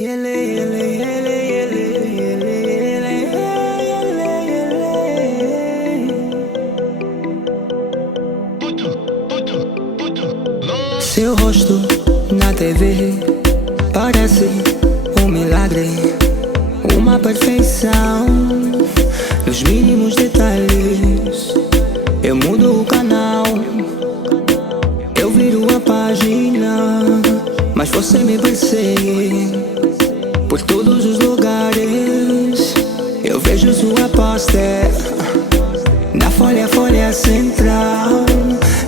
Ele, ele, ele, ele, ele, Seu rosto na TV parece um milagre, uma perfeição nos mínimos detalhes. Eu mudo o canal, eu viro a página, mas você me persegue por todos os lugares. Eu vejo sua póster na folha central.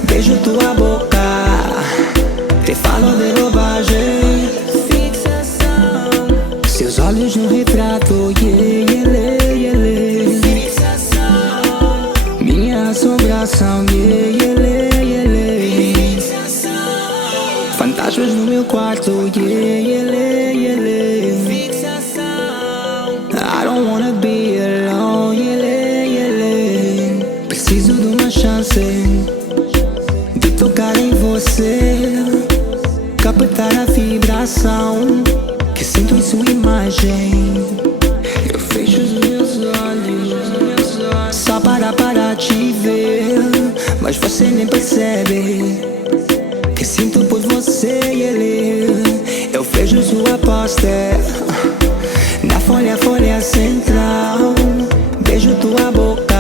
Beijo tua boca, te falo de bobagem. Fixação, seus olhos no retrato, yeah, yeah, yeah. Fixação, minha assombração, yeah, yeah, yeah. Fixação, fantasmas no meu quarto, yeah, yeah, yeah. Fixação, I don't wanna be alone, yeah, yeah. Preciso de uma chance de tocar em você, captar a vibração que sinto em sua imagem. Eu fecho os meus olhos só para te ver, mas você nem percebe que sinto por você, ele. Eu vejo sua póster na folha central. Beijo tua boca,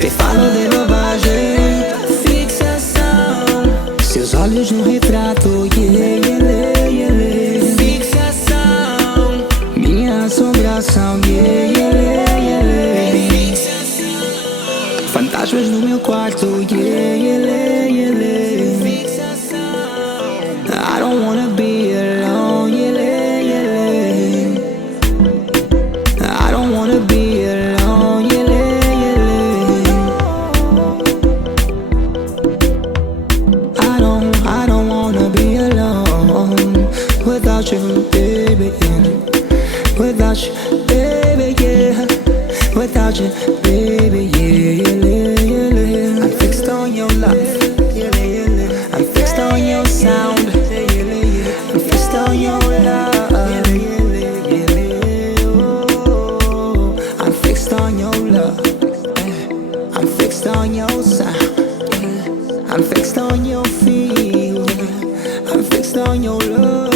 te falo de bobagem. Fixação, seus olhos no retrato, yeah, yeah, yeah. Fixação, minha assombração, yeah, yeah, yeah. Fixação, fantasmas no meu quarto, yeah, yeah, yeah. Fixação, I don't wanna be alone, yeah, yeah. I don't wanna be alone, yeah, yeah. I don't wanna be alone without you, baby, yeah. Without you, baby, yeah. Without you, baby, yeah, yeah, yeah. I'm fixed on your love, I'm fixed on your sound, I'm fixed on your love. I'm fixed on your love, I'm fixed on your sound, I'm fixed on your feel, I'm fixed on your love.